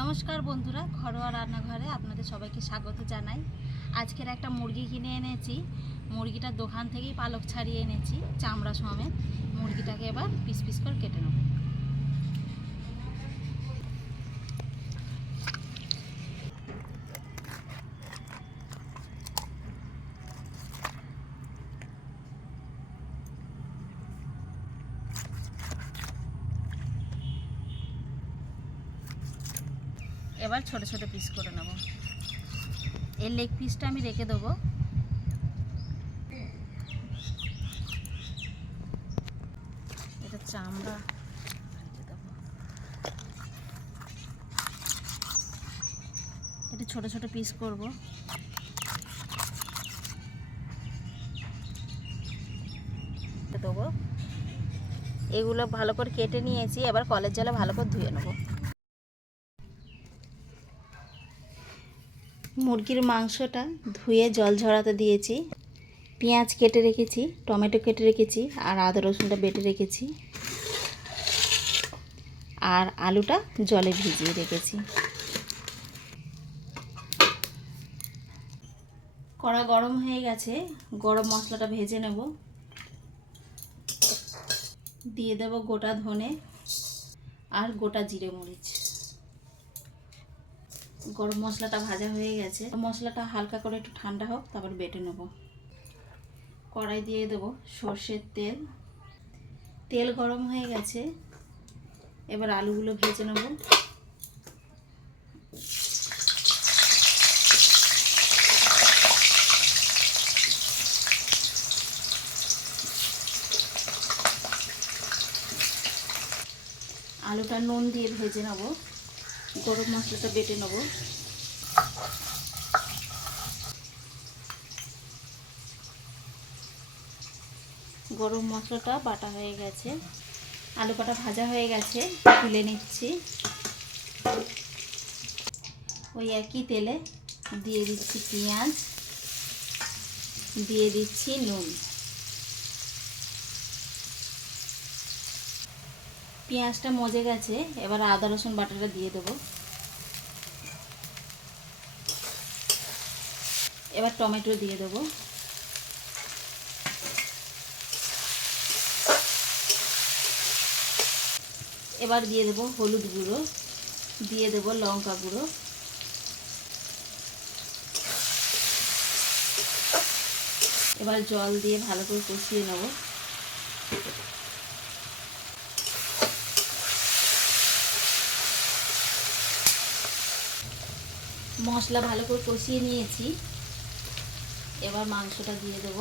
নমস্কার বন্ধুরা, ঘরোয়া রান্নাঘরে আপনাদের সবাইকে স্বাগত জানাই। আজকের একটা মুরগি কিনে এনেছি। মুরগিটা দোকান থেকেই পালক ছাড়িয়ে এনেছি, চামড়া সমেত। মুরগিটাকে এবার পিস পিস করে কেটে নেব। এবার ছোট ছোট পিস করে নেব। এর লেগ পিসটা আমি রেখে দেবো। এটা চামড়া এটা ছোট ছোট পিস করব। দেবো। এগুলো ভালো করে কেটে নিয়েছি, এবার কলের জলে ভালো করে ধুয়ে নেব। মুরগির মাংসটা ধুয়ে জল ঝরাতে দিয়েছি। পেঁয়াজ কেটে রেখেছি, টমেটো কেটে রেখেছি, আর আদা রসুনটা বেটে রেখেছি। আর আলুটা জলে ভিজিয়ে রেখেছি। কড়া গরম হয়ে গেছে, গরম মশলাটা ভেজে নেব। দিয়ে দেব গোটা ধনে আর গোটা জিরে মরিচ। গরম মশলাটা ভাজা হয়ে গেছে। মশলাটা হালকা করে একটু ঠান্ডা হোক, তারপর বেটে নেব। কড়াই দিয়ে দেবো সর্ষের তেল। তেল গরম হয়ে গেছে। এবার আলুগুলো ভেজে নেব। আলুটা নুন দিয়ে ভেজে নেব। গরম মশলাটা বেটে নেব। গরম মশলাটা বাটা হয়ে গেছে। আলু কাটা ভাজা হয়ে গেছে, তুলে নিচ্ছি। ওই একই তেলে দিয়ে দিচ্ছি পেঁয়াজ, দিয়ে দিচ্ছি নুন। পেঁয়াজটা মজে গেছে, এবার আদা রসুন বাটাটা দিয়ে দেবো। এবার টমেটো দিয়ে দেবো। এবার দিয়ে দেবো হলুদ গুঁড়ো, দিয়ে দেবো লঙ্কা গুঁড়ো। এবার জল দিয়ে ভালো করে কষিয়ে নেব। মশলা ভালো করে কষিয়ে নিয়েছি। এবার মাংসটা দিয়ে দেব।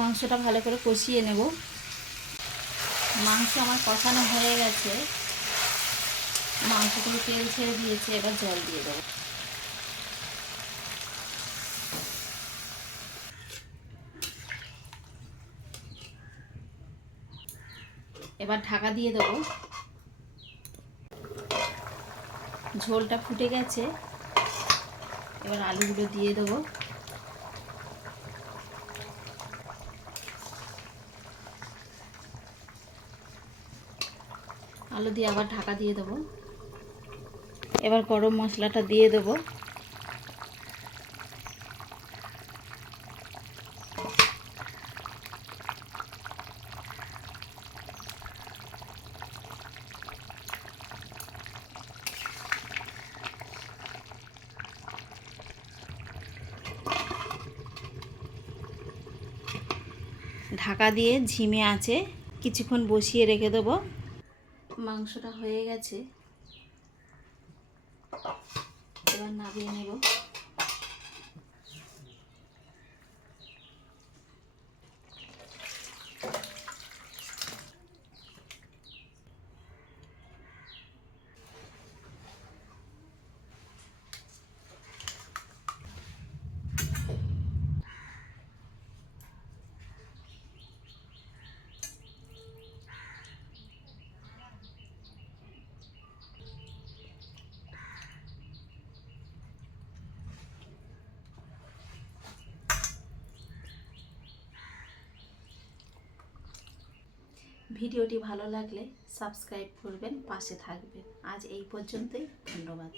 মাংসটা ভালো করে কষিয়ে নেব। মাংস আমার কষানো হয়ে গেছে। মাংসগুলো তেল ছেড়ে দিয়েছে, এবার জল দিয়ে দেবো। এবার ঢাকা দিয়ে দেবো। ঝোলটা ফুটে গেছে। এবার আলুগুলো দিয়ে দেবো। আলু দিয়ে আবার ঢাকা দিয়ে দেবো। এবার গরম মশলাটা দিয়ে দেবো। ঢাকা দিয়ে ঝিমে আছে কিছুক্ষণ বসিয়ে রেখে দেবো। মাংসটা হয়ে গেছে। এবার নামিয়ে নেব। ভিডিওটি ভালো লাগলে সাবস্ক্রাইব করবেন পাশে থাকবেন। আজ এই পর্যন্তই ধন্যবাদ।